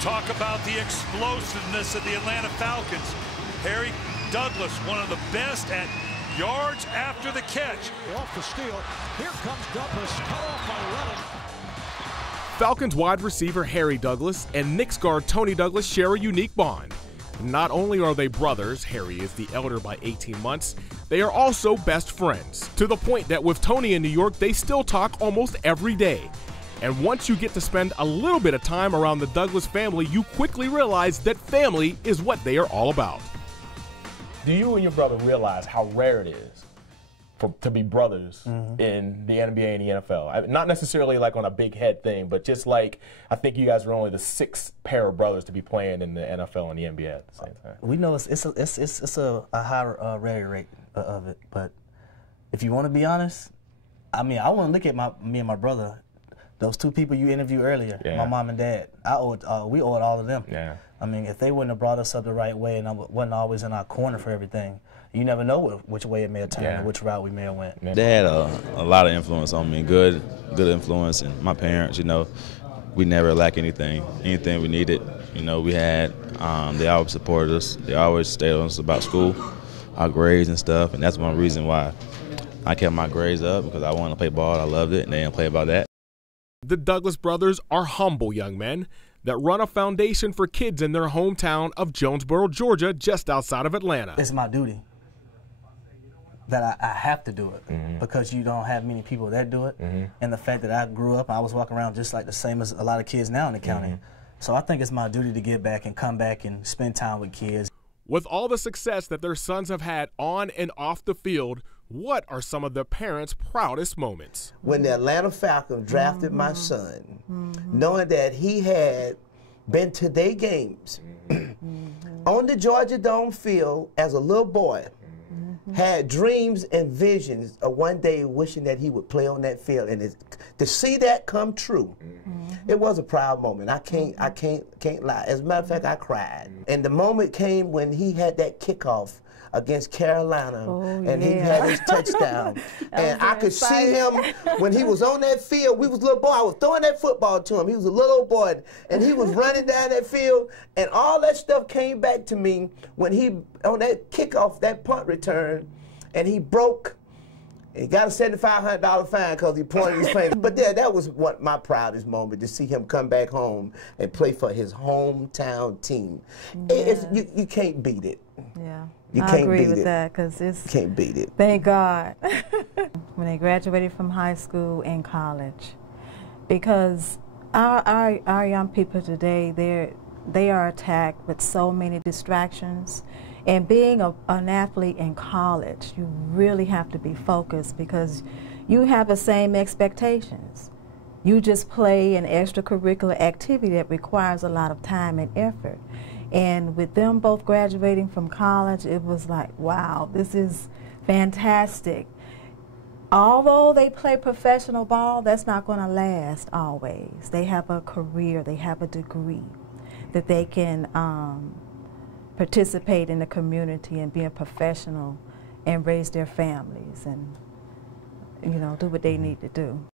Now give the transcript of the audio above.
Talk about the explosiveness of the Atlanta Falcons. Harry Douglas, one of the best at yards after the catch. Off the steal. Here comes Douglas, cut off by Lennon. Falcons wide receiver Harry Douglas and Knicks guard Toney Douglas share a unique bond. Not only are they brothers, Harry is the elder by 18 months, they are also best friends, to the point that with Toney in New York, they still talk almost every day. And once you get to spend a little bit of time around the Douglas family, you quickly realize that family is what they are all about. Do you and your brother realize how rare it is to be brothers in the NBA and the NFL? Not necessarily like on a big head thing, but just like I think you guys are only the sixth pair of brothers to be playing in the NFL and the NBA at the same time. We know it's a high rarity rate of it, but if you want to be honest, I mean, I want to look at me and my brother. Those two people you interviewed earlier, my mom and dad, we owed all of them. Yeah. I mean, if they wouldn't have brought us up the right way and I wasn't always in our corner for everything, you never know which way it may have turned or which route we may have went. They had a lot of influence on me, good influence, and my parents, you know, we never lacked anything we needed. You know, we had, they always supported us. They always stayed on us about school, our grades and stuff, and that's one reason why I kept my grades up, because I wanted to play ball, I loved it, and they didn't play about that. The Douglas brothers are humble young men that run a foundation for kids in their hometown of Jonesboro, Georgia, just outside of Atlanta. It's my duty that I have to do it because you don't have many people that do it. And the fact that I grew up, I was walking around just like the same as a lot of kids now in the county. So I think it's my duty to give back and come back and spend time with kids. With all the success that their sons have had on and off the field, what are some of the parents' proudest moments? When the Atlanta Falcons drafted my son, knowing that he had been to their games on the Georgia Dome field as a little boy, had dreams and visions of one day wishing that he would play on that field, and to see that come true, it was a proud moment. I can't lie. As a matter of fact, I cried. And the moment came when he had that kickoff against Carolina, and he had his touchdown. And I could see him when he was on that field. We was a little boy. I was throwing that football to him. He was a little boy, and he was running down that field, and all that stuff came back to me when he, on that kickoff, that punt return, and he broke. He got a $7,500 fine because he pointed his finger. But that was my proudest moment, to see him come back home and play for his hometown team. You can't beat it. Yeah, I agree with that, because it's can't beat it. Thank God. When they graduated from high school and college, because our young people today, they are attacked with so many distractions. And being an athlete in college, you really have to be focused, because you have the same expectations. You just play an extracurricular activity that requires a lot of time and effort. And with them both graduating from college, it was like, wow, this is fantastic. Although they play professional ball, that's not going to last always. They have a career, they have a degree that they can participate in the community and be a professional and raise their families and, you know, do what they need to do.